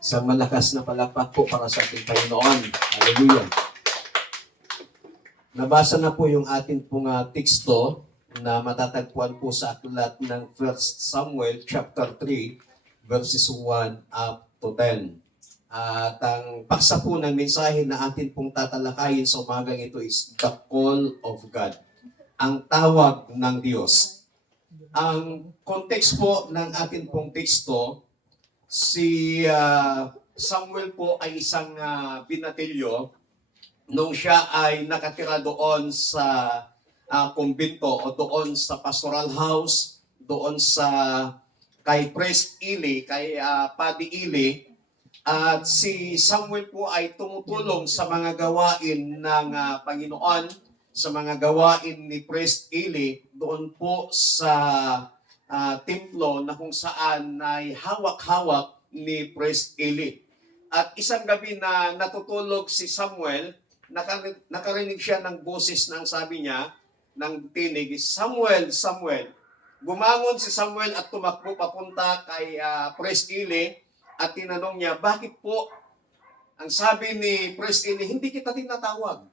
Sa malakas na palakpak po para sa ating Panginoon. Hallelujah. Nabasa na po yung ating pong teksto na matatagpuan po sa aklat ng 1 Samuel chapter 3 verses 1 up to 10. At ang paksa po ng mensahe na atin pong tatalakayin sa umagang ito is the call of God. Ang tawag ng Diyos. Ang context po ng atin pong teksto, si Samuel po ay isang binatilyo nung siya ay nakatira doon sa kumbento o doon sa pastoral house, doon sa kay Priest Eli, kay Paddy Eli. At si Samuel po ay tumutulong sa mga gawain ng Panginoon, sa mga gawain ni Priest Eli, doon po sa templo na kung saan ay hawak-hawak ni Priest Eli. At isang gabi na natutulog si Samuel, nakarinig siya ng boses ng sabi niya, ng tinig, Samuel, Samuel. Bumangon si Samuel at tumakbo papunta kay Priest Eli at tinanong niya, bakit po? Ang sabi ni Priest Eli, hindi kita tinatawag.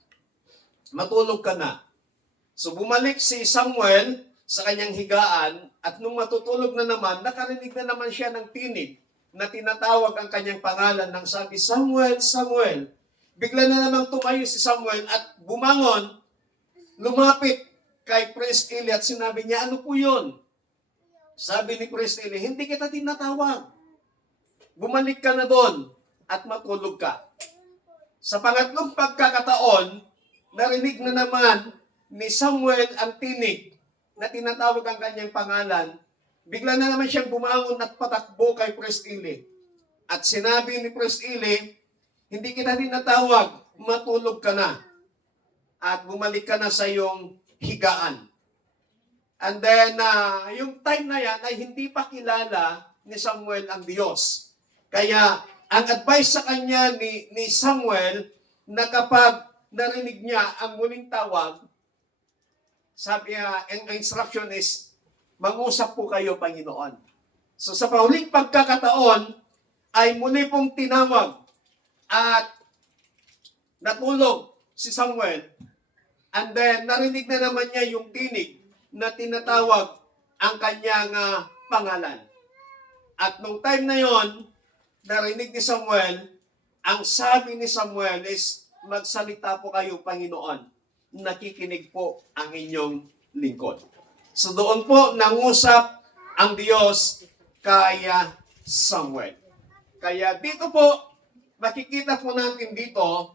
Matulog ka na. So bumalik si Samuel sa kanyang higaan at nung matutulog na naman, nakarinig na naman siya ng tinig na tinatawag ang kanyang pangalan ng sabi, Samuel, Samuel. Bigla na namang tumayo si Samuel at bumangon, lumapit kay Priest Eli at sinabi niya, ano po yun? Sabi ni Priest Eli, hindi kita tinatawag. Bumalik ka na doon at matulog ka. Sa pangatlong pagkakataon, narinig na naman ni Samuel ang tinig na tinatawag ang kanyang pangalan. Bigla na naman siyang bumangon at patakbo kay Priest Eli. At sinabi ni Priest Eli, hindi kita tinatawag, matulog ka na. At bumalik ka na sa iyong higaan. And then, yung time na yan ay hindi pa kilala ni Samuel ang Diyos. Kaya, ang advice sa kanya ni Samuel na kapag narinig niya ang muling tawag, sabi niya, ang instruction is, mag-usap po kayo, Panginoon. So sa pauling pagkakataon, ay muli pong tinawag at natulog si Samuel. And then, narinig na naman niya yung tinig na tinatawag ang kanyang pangalan. At nung time na yon, narinig ni Samuel, ang sabi ni Samuel is, magsalita po kayo, Panginoon. Nakikinig po ang inyong lingkod. So doon po nangusap ang Diyos kay Samuel. Kaya dito po, makikita po natin dito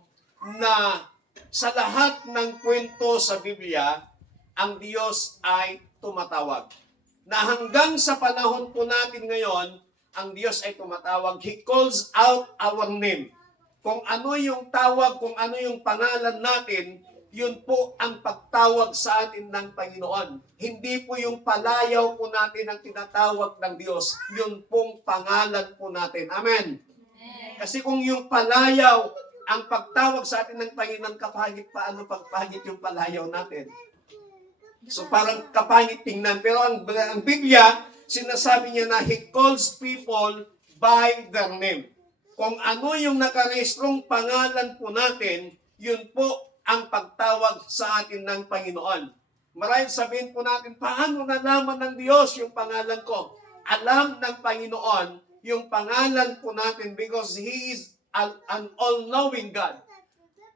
na sa lahat ng kwento sa Biblia, ang Diyos ay tumatawag. Na hanggang sa panahon po natin ngayon, ang Diyos ay tumatawag. He calls out our name. Kung ano yung tawag, kung ano yung pangalan natin, yun po ang pagtawag sa atin ng Panginoon. Hindi po yung palayaw po natin ang tinatawag ng Diyos. Yun pong pangalan po natin. Amen. Kasi kung yung palayaw, ang pagtawag sa atin ng Panginoon, kapangit paano pagpangit yung palayaw natin? So parang kapangit tingnan. Pero ang Biblia, sinasabi niya na He calls people by their name. Kung ano yung nakarehistrong pangalan po natin, yun po ang pagtawag sa atin ng Panginoon. Marahil sabihin po natin, paano nalaman ng Diyos yung pangalan ko? Alam ng Panginoon yung pangalan po natin because He is an all-knowing God.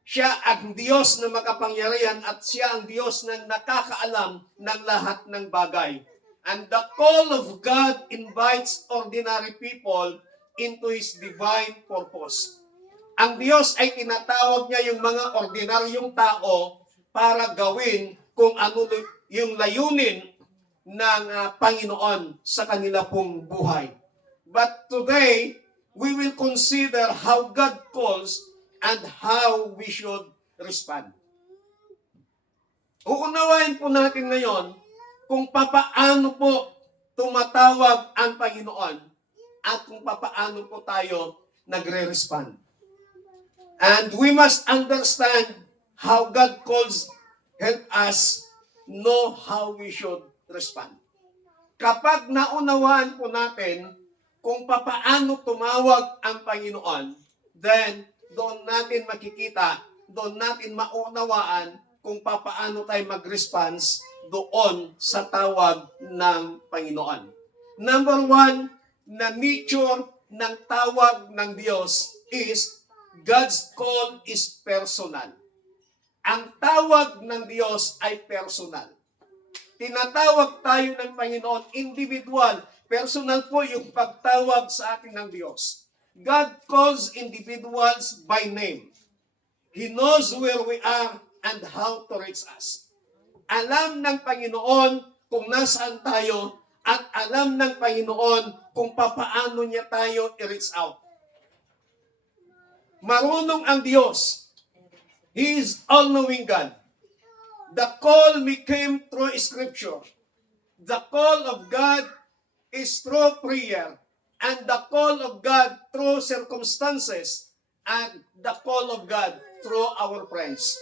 Siya ang Diyos na makapangyarihan at siya ang Diyos na nakakaalam ng lahat ng bagay. And the call of God invites ordinary people into His divine purpose. Ang Diyos ay tinatawag niya yung mga ordinaryong tao para gawin kung ano yung layunin ng Panginoon sa kanila pong buhay. But today, we will consider how God calls and how we should respond. Uunawain po natin ngayon kung papaano po tumatawag ang Panginoon at kung papaano po tayo nagre-respond. And we must understand how God calls, help us know how we should respond. Kapag naunawaan po natin kung papaano tumawag ang Panginoon, then doon natin makikita, doon natin maunawaan kung papaano tayo mag-response doon sa tawag ng Panginoon. Number one, na nature ng tawag ng Diyos is God's call is personal. Ang tawag ng Diyos ay personal. Tinatawag tayo ng Panginoon individual. Personal po yung pagtawag sa atin ng Diyos. God calls individuals by name. He knows where we are and how to reach us. Alam ng Panginoon kung nasaan tayo at alam ng Panginoon kung papaano niya tayo i-reach out. Marunong ang Diyos. He is all-knowing God. The call came through Scripture. The call of God is through prayer. And the call of God through circumstances. And the call of God through our friends.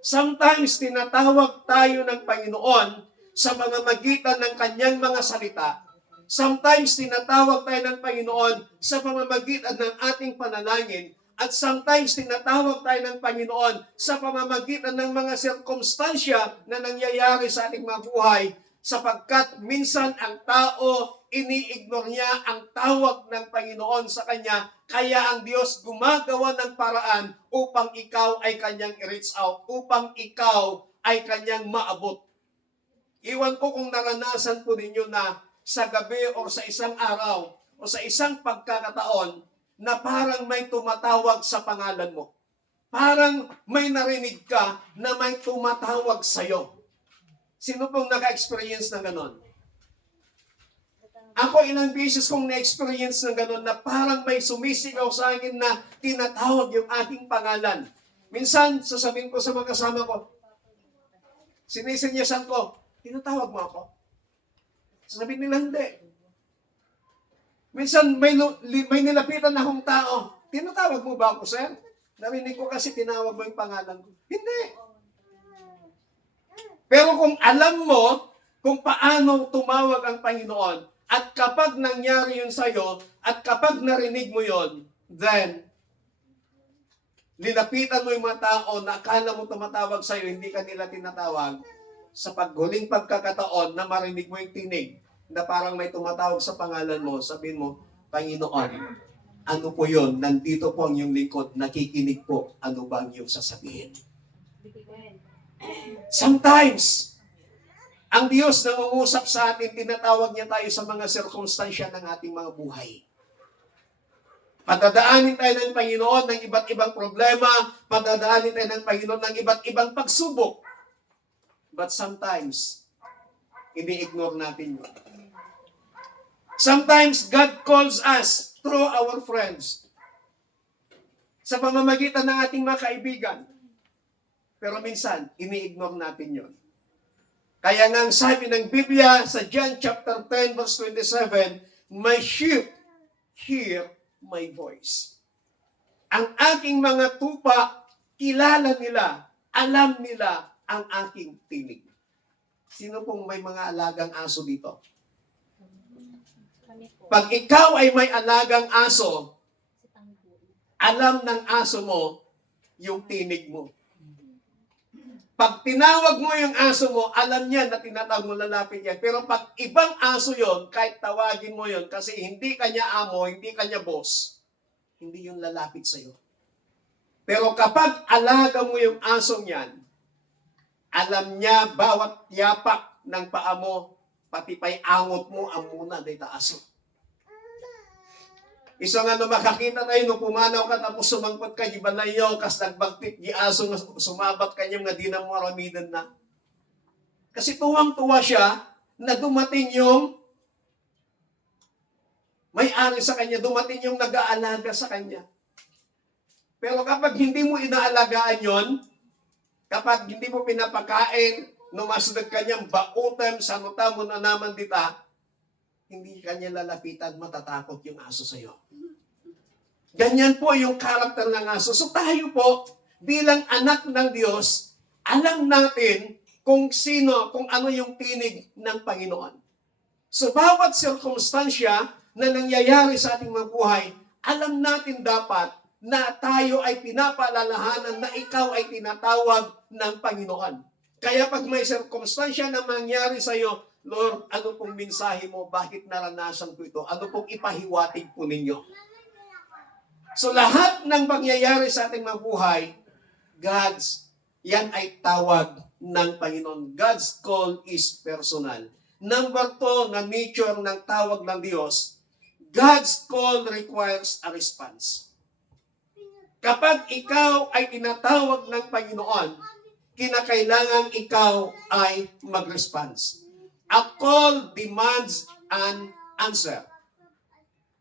Sometimes tinatawag tayo ng Panginoon sa mga magitan ng kanyang mga salita. Sometimes tinatawag tayo ng Panginoon sa pamamagitan ng ating panalangin. At sometimes tinatawag tayo ng Panginoon sa pamamagitan ng mga sirkumstansya na nangyayari sa ating mga buhay sapagkat minsan ang tao ini-ignore niya ang tawag ng Panginoon sa kanya kaya ang Diyos gumagawa ng paraan upang ikaw ay kanyang i-reach out, upang ikaw ay kanyang maabot. Iwan ko kung naranasan po ninyo na sa gabi o sa isang araw o sa isang pagkakataon na parang may tumatawag sa pangalan mo. Parang may narinig ka na may tumatawag sa'yo. Sino pong naka-experience ng ganon? Ako ilang beses kong na-experience ng ganon na parang may sumisigaw sa akin na tinatawag yung ating pangalan. Minsan, sasabihin ko sa mga kasama ko, sinisinyasan ko, tinatawag mo ako? Sasabihin nila, hindi. Minsan may nilapitan na akong tao. Tinatawag mo ba ako, sir? Narinig ko kasi tinawag mo yung pangalan ko. Hindi. Pero kung alam mo kung paano tumawag ang Panginoon, at kapag nangyari yun sa'yo, at kapag narinig mo yun, then, nilapitan mo yung mga tao na akala mo tumatawag sa'yo, hindi ka nila tinatawag, sa paghuling pagkakataon na marinig mo yung tinig, na parang may tumatawag sa pangalan mo, sabihin mo, Panginoon, ano po yun? Nandito po ang iyong lingkod, nakikinig po, ano ba ang iyong sasabihin? Sometimes, ang Diyos nangungusap sa atin, tinatawag niya tayo sa mga sirkumstansya ng ating mga buhay. Padadaanin tayo ng Panginoon ng iba't ibang problema, padadaanin tayo ng Panginoon ng iba't ibang pagsubok. But sometimes, ini-ignore natin yun. Sometimes, God calls us through our friends. Sa pamamagitan ng ating mga kaibigan. Pero minsan, ini-ignore natin yun. Kaya nga ang sabi ng Biblia sa John chapter 10 verse 27, My sheep hear my voice. Ang aking mga tupa, kilala nila, alam nila ang aking tinig. Sino pong may mga alagang aso dito? Pag ikaw ay may alagang aso, alam ng aso mo yung tinig mo. Pag tinawag mo yung aso mo, alam niya na tinatawag mo, lalapit yan. Pero pag ibang aso yon, kahit tawagin mo yon, kasi hindi kanya amo, hindi kanya boss, hindi yung lalapit sa'yo. Pero kapag alaga mo yung asong yan, alam niya bawat yapak ng paa mo, pati pa'y angot mo, ang muna day taaso. Iso nga no makakita tayo, no pumanaw ka tapos sumangkot ka, gibalayo, kas nagbagtit, giaso nga sumabat kanya nga di na mo aramidan na. Kasi tuwang-tuwa siya na dumating yung may-ari sa kanya, dumating yung nag-aalaga sa kanya. Pero kapag hindi mo inaalagaan yon, kapag hindi mo pinapakain, numasdag kanyang bautem, sanuta mo na naman dita, hindi kanya lalapitan, matatakot yung aso sa'yo. Ganyan po yung karakter ng aso. So tayo po, bilang anak ng Diyos, alam natin kung sino, kung ano yung tinig ng Panginoon. So bawat sirkumstansya, na nangyayari sa ating mga buhay, alam natin dapat na tayo ay pinapaalalahanan na ikaw ay tinatawag ng Panginoon. Kaya pag may sirkumstansya na mangyari sa iyo, Lord, ano pong mensahe mo? Bakit naranasan ko ito? Ano pong ipahiwatig po ninyo? So lahat ng pangyayari sa ating mga buhay, yan ay tawag ng Panginoon. God's call is personal. Number 2 na nature ng tawag ng Diyos, God's call requires a response. Kapag ikaw ay tinatawag ng Panginoon, kinakailangan ikaw ay mag-response. A call demands an answer.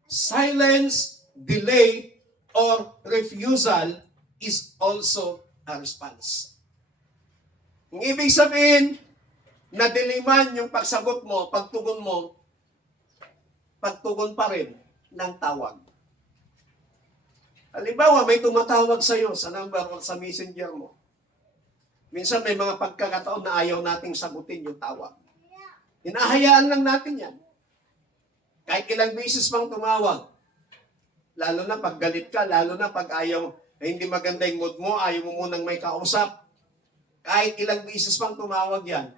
Silence, delay, or refusal is also a response. Ang ibig sabihin, nadiliman yung pagsagot mo, pagtugon mo, pagtugon pa rin ng tawag. Halimbawa, may tumatawag sa iyo sa number or sa messenger mo. Minsan may mga pagkakataon na ayaw nating sagutin yung tawag. Hinahayaan lang natin yan. Kahit ilang beses pang tumawag. Lalo na pag galit ka, lalo na pag ayaw, hindi maganda yung mood mo, ayaw mo munang may kausap. Kahit ilang beses pang tumawag yan,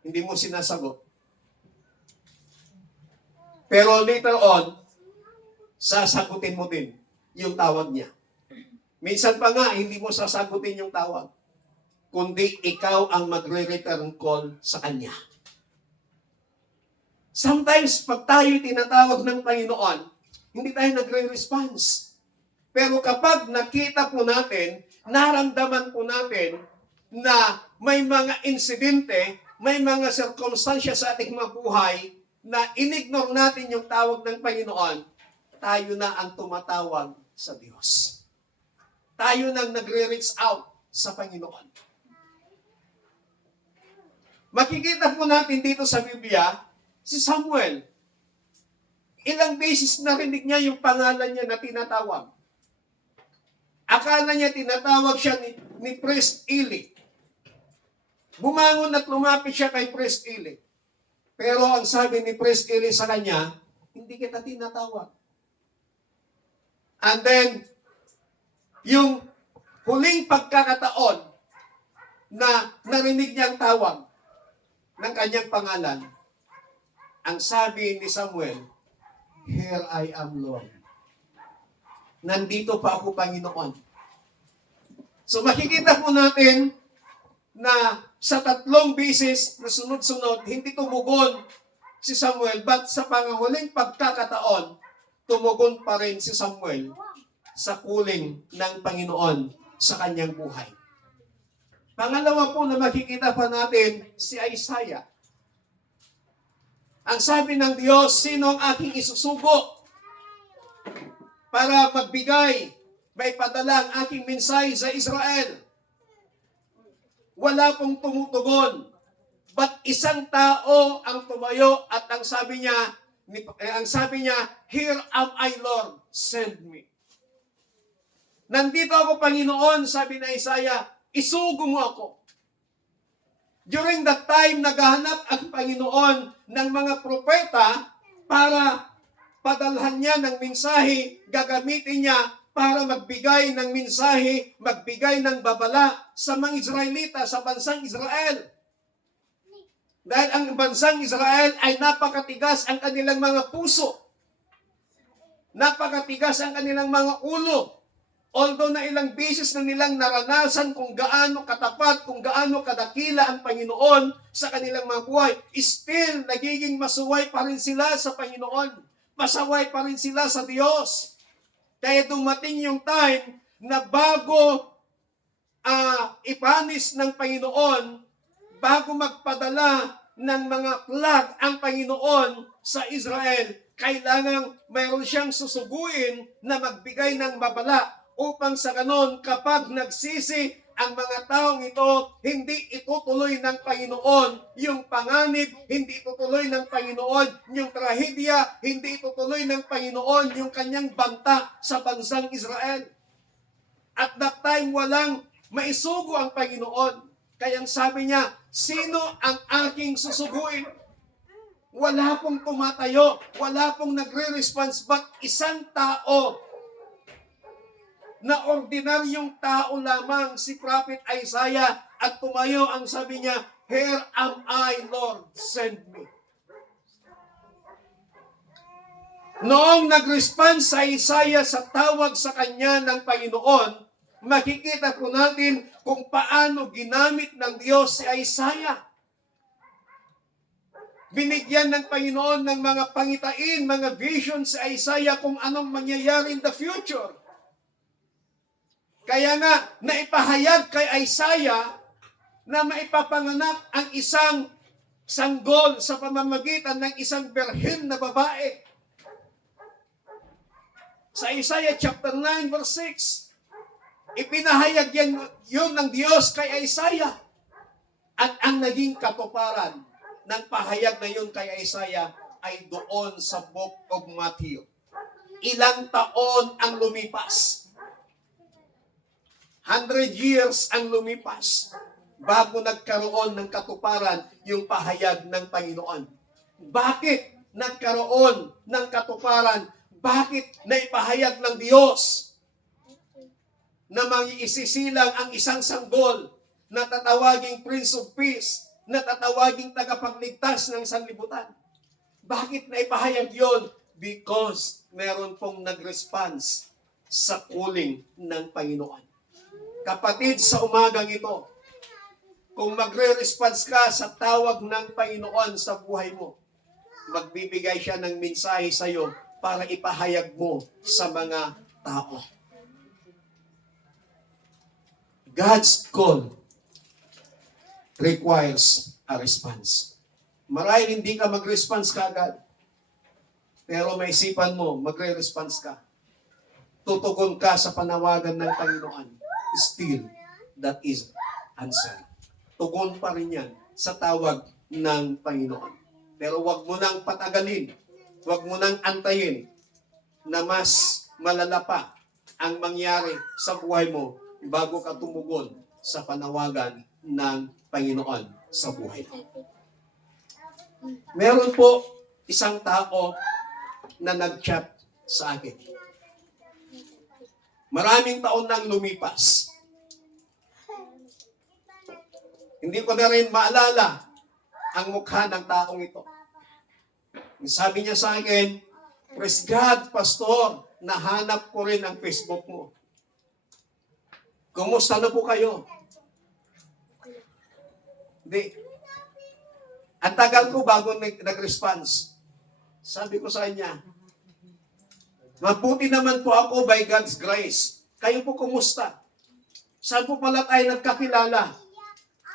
hindi mo sinasagot. Pero later on, sasagutin mo din yung tawag niya. Minsan pa nga, hindi mo sasagutin yung tawag, kundi ikaw ang magre-return call sa kanya. Sometimes, pag tayo tinatawag ng Panginoon, hindi tayo nagre-response. Pero kapag nakita po natin, naramdaman po natin na may mga insidente, may mga sirkumstansya sa ating mga buhay na inignore natin yung tawag ng Panginoon, tayo na ang tumatawag sa Diyos. Tayo nang nagre-reach out sa Panginoon. Makikita po natin dito sa Biblia, si Samuel, ilang beses narinig niya yung pangalan niya na tinatawag. Akala niya tinatawag siya ni Priest Eli. Bumangon at lumapit siya kay Priest Eli. Pero ang sabi ni Priest Eli sa kanya, hindi kita tinatawag. And then, yung huling pagkakataon na narinig niyang tawag ng kanyang pangalan, ang sabi ni Samuel, "Here I am, Lord." Nandito pa ako, Panginoon. So makikita po natin na sa 3 beses na sunod-sunod, hindi tumugon si Samuel, but sa pangahuling pagkakataon, tumugon pa rin si Samuel sa calling ng Panginoon sa kanyang buhay. Pangalawa po na makikita pa natin, si Isaiah. Ang sabi ng Diyos, sino ang aking isusugo para magbigay, may padala ang aking mensahe sa Israel? Wala pong tumutugon. But isang tao ang tumayo at ang sabi niya, "Here am I, Lord, send me." Nandito ako, Panginoon, sabi na Isaiah, isugo mo ako. During that time, naghahanap ang Panginoon ng mga propeta para padalhan niya ng mensahe, gagamitin niya para magbigay ng mensahe, magbigay ng babala sa mga Israelita, sa bansang Israel. Dahil ang bansang Israel ay napakatigas ang kanilang mga puso. Napakatigas ang kanilang mga ulo. Although na ilang beses na nilang naranasan kung gaano katapat, kung gaano kadakila ang Panginoon sa kanilang mga buhay, still nagiging masuway pa rin sila sa Panginoon. Masaway pa rin sila sa Diyos. Kaya dumating yung time na bago ipanis ng Panginoon, bago magpadala ng mga plague ang Panginoon sa Israel, kailangang mayroon siyang susuguin na magbigay ng babala upang sa ganon, kapag nagsisi ang mga taong ito, hindi itutuloy ng Panginoon yung panganib, hindi itutuloy ng Panginoon yung trahedya, hindi itutuloy ng Panginoon yung kanyang banta sa bansang Israel. At that time, walang maisugo ang Panginoon. Kaya sabi niya, sino ang aking susuguin? Wala pong tumatayo, wala pong nagre-response, but isang tao na ordinaryong tao lamang, si Prophet Isaiah, at tumayo ang sabi niya, "Here am I, Lord, send me." Noong nag-respond sa Isaiah sa tawag sa kanya ng Panginoon, makikita po natin kung paano ginamit ng Diyos si Isaiah. Binigyan ng Panginoon ng mga pangitain, mga vision si Isaiah kung anong mangyayari in the future. Kaya nga, naipahayag kay Isaiah na maipapanganak ang isang sanggol sa pamamagitan ng isang berhen na babae. Sa Isaiah chapter 9 verse 6, ipinahayag yun ng Diyos kay Isaiah. At ang naging katuparan ng pahayag na yun kay Isaiah ay doon sa Book of Matthew. Ilang taon ang lumipas? 100 years ang lumipas bago nagkaroon ng katuparan yung pahayag ng Panginoon. Bakit nagkaroon ng katuparan? Bakit naipahayag ng Diyos na mangiisisilang ang isang sanggol na tatawaging Prince of Peace, na tatawaging tagapagligtas ng sanlibutan? Bakit naipahayag yon? Because meron pong nag-response sa calling ng Panginoon. Kapatid, sa umagang ito, kung magre-response ka sa tawag ng Panginoon sa buhay mo, magbibigay siya ng mensahe sa iyo para ipahayag mo sa mga tao. God's call requires a response. Marahil hindi ka mag-response kaagad, pero may isipan mo, magre-response ka. Tutugon ka sa panawagan ng Panginoon. Still, that is answer. Tugon pa rin yan sa tawag ng Panginoon. Pero wag mo nang patagalin, wag mo nang antayin na mas malala pa ang mangyari sa buhay mo bago ka tumugon sa panawagan ng Panginoon sa buhay mo. Meron po isang tao na nag-chat sa akin. Maraming taon nang lumipas. Hindi ko na rin maalala ang mukha ng taong ito. Sabi niya sa akin, "Praise God, Pastor, nahanap ko rin ang Facebook mo. Kumusta na po kayo?" Hindi. Ang tagal ko bago nag-response. Sabi ko sa kanya, "Mabuti naman po ako by God's grace. Kayo po kumusta? Saan po pala tayo nagkakilala?"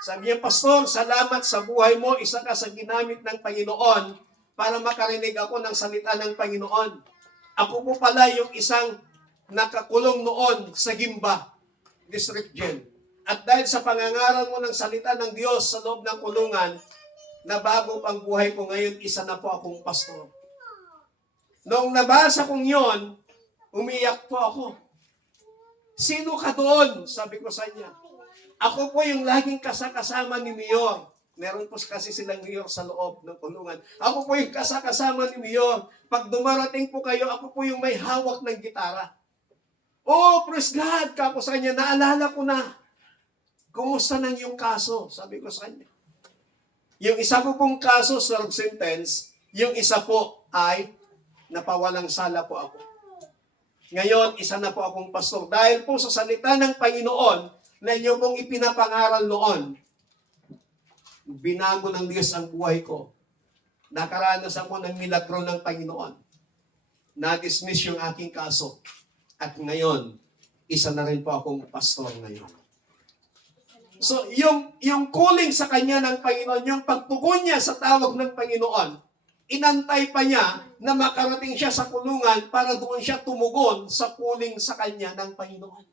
Sabi niya, "Pastor, salamat sa buhay mo. Isa ka sa ginamit ng Panginoon para makarinig ako ng salita ng Panginoon. Ako po pala yung isang nakakulong noon sa Gimba, District Jail. At dahil sa pangangaral mo ng salita ng Diyos sa loob ng kulungan, nabago ang buhay ko ngayon, isa na po akong pastor." Noong nabasa kong yon, umiyak po ako. "Sino ka doon?" Sabi ko sa niya. "Ako po yung laging kasama ni Mayor." Meron po kasi silang Mayor sa loob ng kulungan. "Ako po yung kasama ni Mayor. Pag dumarating po kayo, ako po yung may hawak ng gitara." "Oh, praise God!" Kako sa kanya, "Naalala ko na. Kumusta nang yung kaso?" Sabi ko sa kanya. Yung isa ko pong kaso, serve sentence. Yung isa po ay napawalang sala po ako. Ngayon, isa na po akong pastor. Dahil po sa salita ng Panginoon na inyo pong ipinapangaral noon, binago ng Diyos ang buhay ko. Nakaranas ako ng milagro ng Panginoon. Na-dismiss yung aking kaso. At ngayon, isa na rin po akong pastor ngayon. So, yung calling sa kanya ng Panginoon, yung pagtugon niya sa tawag ng Panginoon, inantay pa niya na makarating siya sa kulungan para doon siya tumugon sa calling sa kanya ng Panginoon.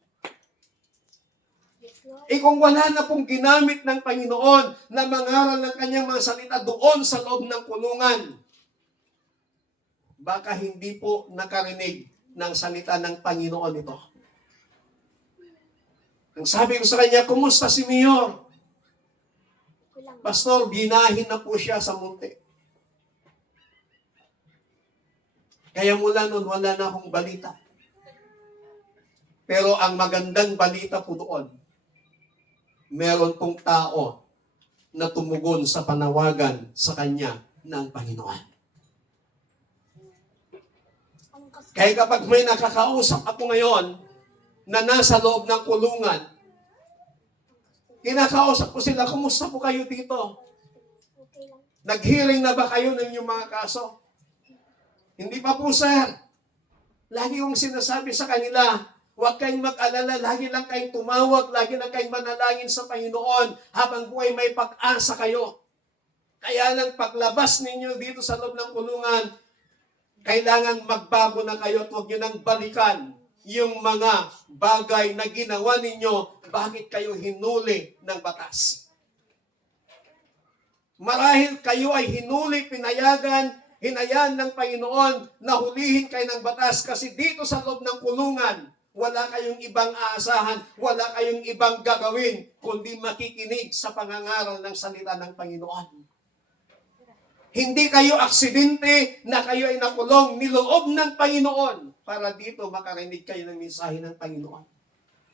Kung wala na pong ginamit ng Panginoon na mangaral ng kanyang mga salita doon sa loob ng kulungan, baka hindi po nakarinig ng salita ng Panginoon ito. Ang sabi ko sa kanya, "Kumusta si Mayor?" "Pastor, binahin na po siya sa munti." Kaya mula noon, wala na akong balita. Pero ang magandang balita po doon, meron pong tao na tumugon sa panawagan sa kanya ng Panginoon. Kaya kapag may nakakausap ako ngayon na nasa loob ng kulungan, kinakausap ko sila, kumusta po kayo dito? Nag-hearing na ba kayo ng inyong mga kaso? Hindi pa po, sir. Lagi kong sinasabi sa kanila, huwag kayong mag-alala, lagi lang kayong tumawag, lagi lang kayong manalangin sa Panginoon habang buhay may pag-asa kayo. Kaya lang paglabas ninyo dito sa loob ng kulungan, kailangan magbago na kayo at huwag nyo nang balikan yung mga bagay na ginawa ninyo, bakit kayo hinuli ng batas. Marahil kayo ay hinuli, hinayaan ng Panginoon na hulihin kayo ng batas kasi dito sa loob ng kulungan, wala kayong ibang aasahan, wala kayong ibang gagawin, kundi makikinig sa pangangaral ng salita ng Panginoon. Hindi kayo aksidente na kayo ay nakulong, niloob ng Panginoon para dito makarinig kayo ng mensahe ng Panginoon.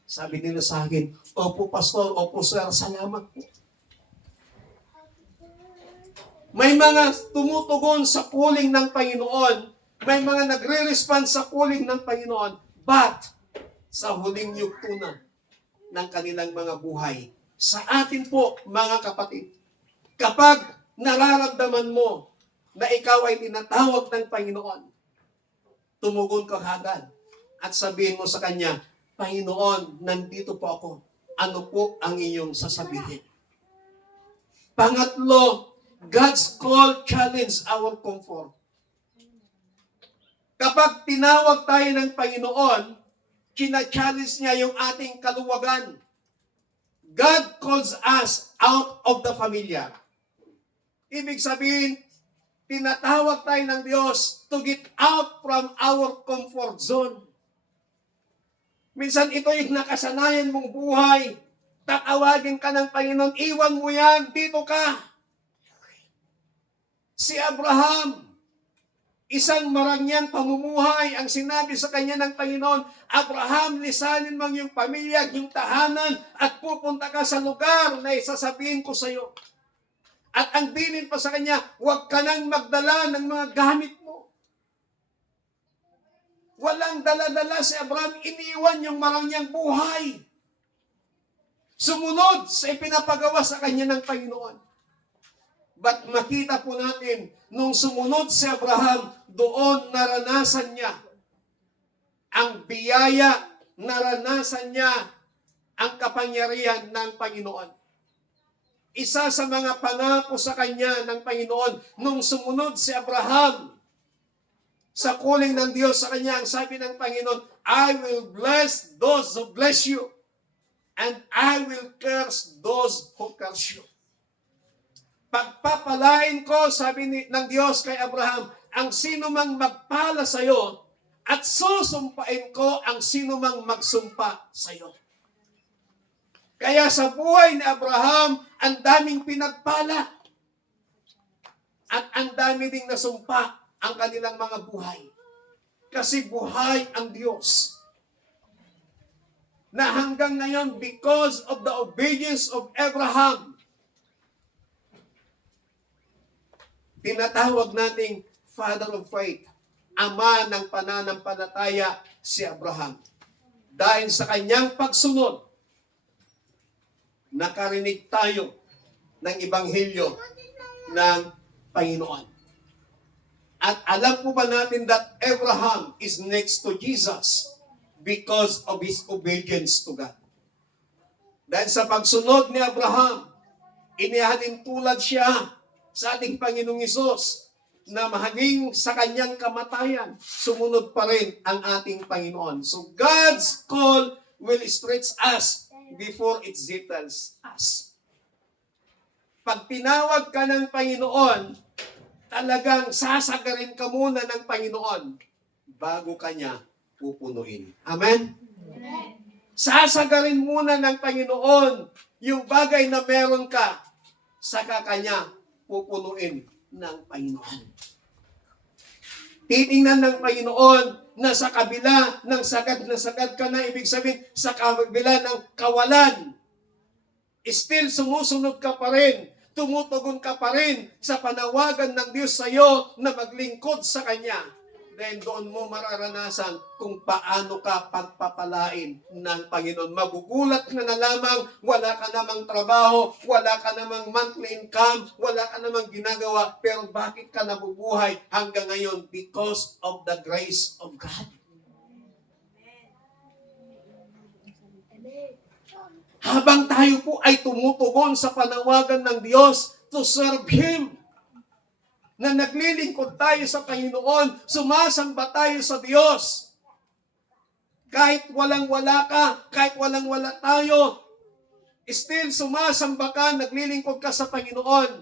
Sabi nila sa akin, opo pastor, opo sir, salamat po. May mga tumutugon sa calling ng Panginoon, may mga nagre-respond sa calling ng Panginoon, but sa huling yugto na ng kanilang mga buhay. Sa atin po, mga kapatid, kapag nararamdaman mo na ikaw ay tinatawag ng Panginoon, tumugon ka agad at sabihin mo sa Kanya, Panginoon, nandito po ako. Ano po ang iyong sasabihin? Pangatlo, God's call challenge our comfort. Kapag tinawag tayo ng Panginoon, kina-challenge niya yung ating kaluwagan. God calls us out of the familiar. Ibig sabihin, tinatawag tayo ng Diyos to get out from our comfort zone. Minsan ito yung nakasanayan mong buhay. Tatawagin ka ng Panginoon, iwan mo yan, dito ka. Si Abraham, isang marangyang pamumuhay, ang sinabi sa kanya ng Panginoon, Abraham, lisanin mo yung pamilya, yung tahanan, at pupunta ka sa lugar na isasabihin ko sa iyo. At ang bilin pa sa kanya, huwag ka nang magdala ng mga gamit mo. Walang dala-dala si Abraham, iniwan yung marangyang buhay. Sumunod sa ipinapagawa sa kanya ng Panginoon. But makita po natin, nung sumunod si Abraham, doon naranasan niya ang biyaya, naranasan niya ang kapangyarihan ng Panginoon. Isa sa mga pangako sa kanya ng Panginoon, nung sumunod si Abraham sa calling ng Diyos sa kanya, ang sabi ng Panginoon, I will bless those who bless you, and I will curse those who curse you. Pagpapalain ko, sabi ng Diyos kay Abraham, ang sino mang magpala sa iyo, at susumpain ko ang sino mang magsumpa sa iyo. Kaya sa buhay ni Abraham, ang daming pinagpala. At ang dami ding nasumpa ang kanilang mga buhay. Kasi buhay ang Diyos. Na hanggang ngayon, because of the obedience of Abraham, tinatawag nating Father of Faith, Ama ng pananampalataya si Abraham. Dahil sa kanyang pagsunod, nakarinig tayo ng Ebanghelyo ng Panginoon. At alam po ba natin that Abraham is next to Jesus because of his obedience to God. Dahil sa pagsunod ni Abraham, inihalin tulad siya sa ating Panginoong Hesus na mahaging sa kanyang kamatayan, sumunod pa rin ang ating Panginoon. So God's call will stretch us before it settles us. Pag tinawag ka ng Panginoon, talagang sasagarin ka muna ng Panginoon bago ka niya pupunuin. Amen? Amen. Sasagarin muna ng Panginoon yung bagay na meron ka, saka kanya pupunuin ng Panginoon. Titingnan ng Panginoon na sa kabila ng sagad na sagad ka na, ibig sabihin, sa kabila ng kawalan, still sumusunod ka pa rin, tumutugon ka pa rin sa panawagan ng Diyos sa iyo na maglingkod sa Kanya. Then doon mo mararanasan kung paano ka pagpapalain ng Panginoon. Magugulat ka na lamang, wala ka namang trabaho, wala ka namang monthly income, wala ka namang ginagawa, pero bakit ka nabubuhay hanggang ngayon? Because of the grace of God. Habang tayo po ay tumutugon sa panawagan ng Diyos to serve Him, na naglilingkod tayo sa Panginoon, sumasamba tayo sa Diyos. Kahit walang-wala ka, kahit walang-wala tayo, still sumasamba ka, naglilingkod ka sa Panginoon,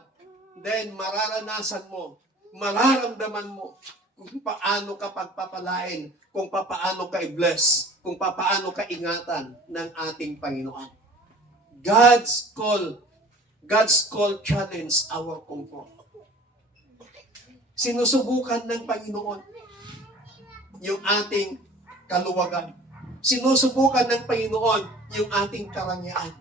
then mararanasan mo, mararamdaman mo kung paano ka pagpapalain, kung paano ka i-bless, kung paano ka ingatan ng ating Panginoon. God's call challenge our comfort. Sinusubukan ng Panginoon yung ating kaluwagan. Sinusubukan ng Panginoon yung ating karangyaan.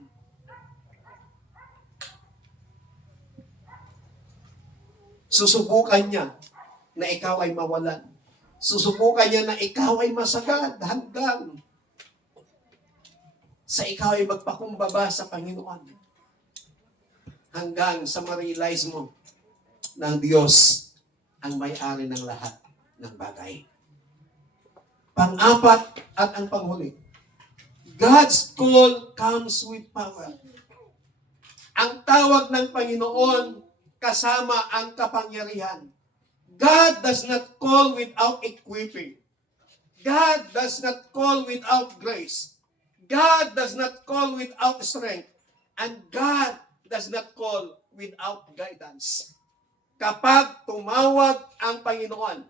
Susubukan niya na ikaw ay mawalan. Susubukan niya na ikaw ay masagad hanggang sa ikaw ay magpakumbaba sa Panginoon. Hanggang sa ma-realize mo na ang Diyos ang may-ari ng lahat ng bagay. Pang-apat at ang panghuli, God's call comes with power. Ang tawag ng Panginoon kasama ang kapangyarihan. God does not call without equipping. God does not call without grace. God does not call without strength. And God does not call without guidance. Kapag tumawag ang Panginoon,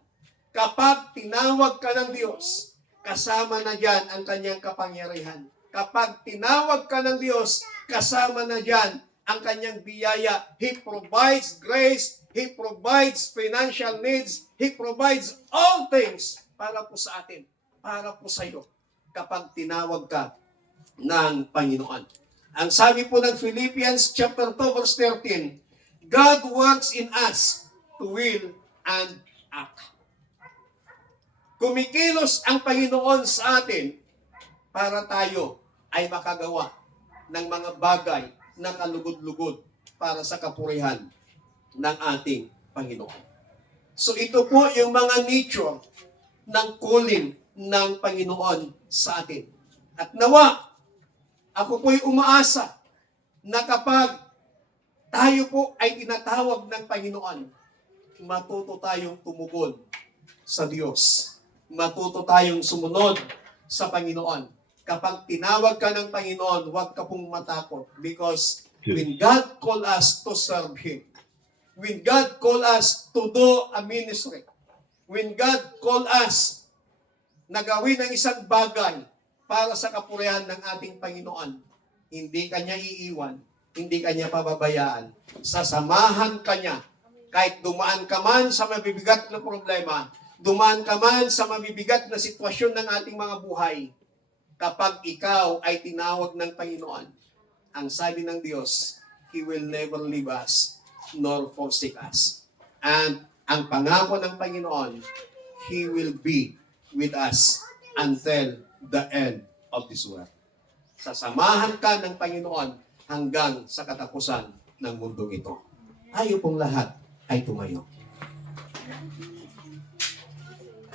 kapag tinawag ka ng Diyos, kasama na dyan ang kanyang kapangyarihan. Kapag tinawag ka ng Diyos, kasama na dyan ang kanyang biyaya. He provides grace, He provides financial needs, He provides all things para po sa atin, para po sa iyo, kapag tinawag ka ng Panginoon. Ang sabi po ng Philippians chapter 2 verse 13, God works in us to will and act. Kumikilos ang Panginoon sa atin para tayo ay makagawa ng mga bagay na kalugod-lugod para sa kapurihan ng ating Panginoon. So ito po yung mga nature ng calling ng Panginoon sa atin. At nawa, ako po'y umaasa na kapag tayo po ay tinatawag ng Panginoon, matuto tayong tumugon sa Diyos. Matuto tayong sumunod sa Panginoon. Kapag tinawag ka ng Panginoon, huwag ka pong matakot. Because when God call us to serve Him, when God call us to do a ministry, when God call us na gawin ang isang bagay para sa kapurihan ng ating Panginoon, hindi Kanya iiwan, hindi Kanya pababayaan. Sasamahan Kanya. Kahit dumaan ka man sa mabibigat na problema, dumaan ka man sa mabibigat na sitwasyon ng ating mga buhay, kapag ikaw ay tinawag ng Panginoon, ang sabi ng Diyos, He will never leave us nor forsake us. And ang pangako ng Panginoon, He will be with us until the end of this world. Sasamahan ka ng Panginoon hanggang sa katapusan ng mundong ito. Tayo pong lahat ay tumayo.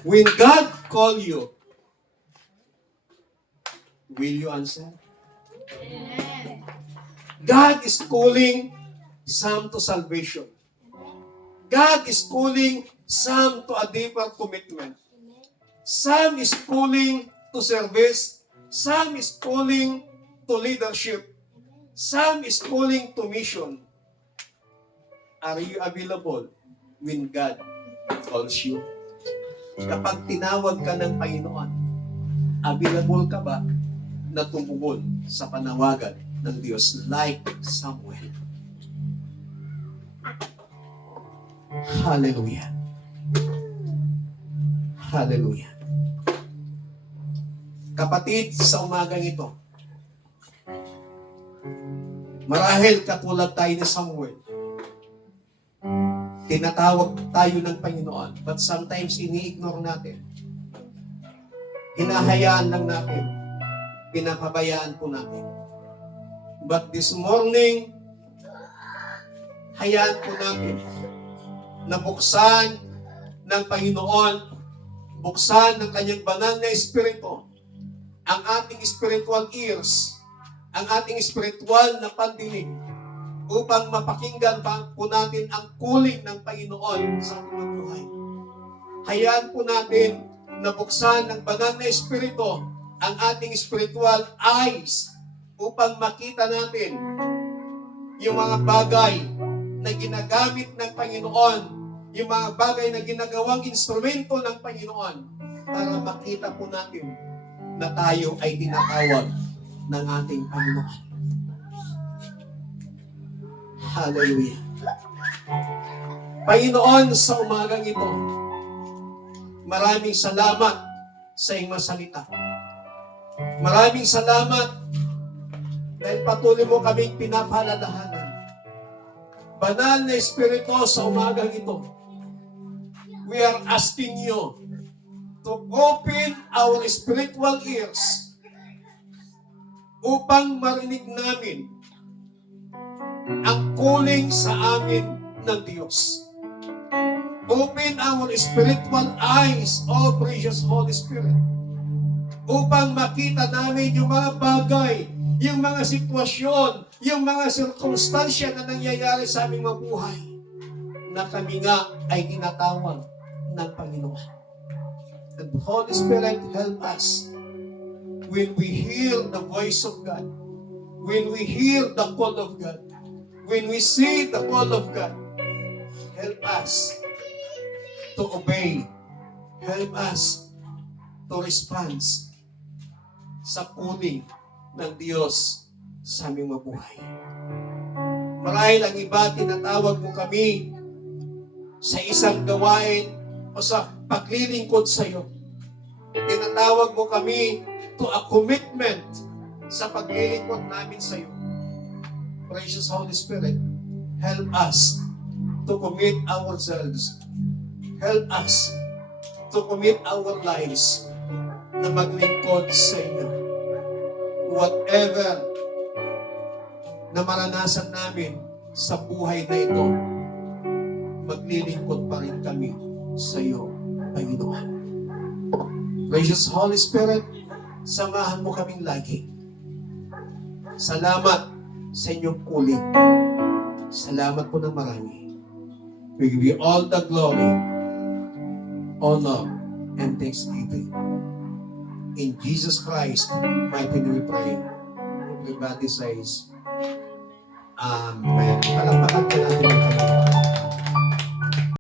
When God call you, will you answer? Amen. God is calling some to salvation. God is calling some to a deeper commitment. Some is calling to service. Some is calling to leadership. Some is calling to mission. Are you available when God calls you? Kapag tinawag ka ng Panginoon, available ka ba na tumugon sa panawagan ng Diyos like Samuel? Hallelujah. Hallelujah. Kapatid, sa umagang ito, marahil katulad tayo ni Samuel, tinatawag tayo ng Panginoon, but sometimes ini-ignore natin. Hinahayaan lang natin. Pinapabayaan po natin. But this morning, hayaan po natin na buksan ng Panginoon, buksan ng kanyang banal na Espiritu, ang ating spiritual ears, ang ating spiritual na pandinig, upang mapakinggan pa po natin ang calling ng Panginoon sa ating mga buhay. Hayaan po natin na buksan ng banal na Espiritu ang ating spiritual eyes upang makita natin yung mga bagay na ginagamit ng Panginoon, yung mga bagay na ginagawang instrumento ng Panginoon para makita po natin na tayo ay tinatawag ng ating Panginoon. Hallelujah. Panginoon, sa umagang ito, maraming salamat sa iyong masalita. Maraming salamat dahil patuloy mo kaming pinapalalahanan. Banal na Espiritu, sa umagang ito, we are asking you to open our spiritual ears upang marinig namin ang calling sa amin ng Diyos. Open our spiritual eyes, O precious Holy Spirit, upang makita namin yung mga bagay, yung mga sitwasyon, yung mga sirkumstansya na nangyayari sa aming mga buhay, na kami nga ay tinatawag ng Panginoon. And Holy Spirit, help us when we hear the voice of God, when we hear the call of God, when we see the call of God. Help us to obey. Help us to respond sa calling ng Diyos sa aming mabuhay. Marahil ang iba, tinatawag mo kami sa isang gawain o sa paglilingkod sa iyo. Tinatawag mo kami to a commitment sa paglilingkod namin sa iyo. Precious Holy Spirit, help us to commit ourselves. Help us to commit our lives na maglingkod sa inyo. Whatever na maranasan namin sa buhay na ito, maglilingkod pa rin kami sa iyo, Panginoon. Precious Holy Spirit, samahan mo kaming lagi. Salamat sa inyong calling. Salamat po ng marami. We give you all the glory, honor, and thanksgiving. In Jesus Christ, mighty name we pray. Everybody says, Amen. Palakpakan ka natin ang Panginoon.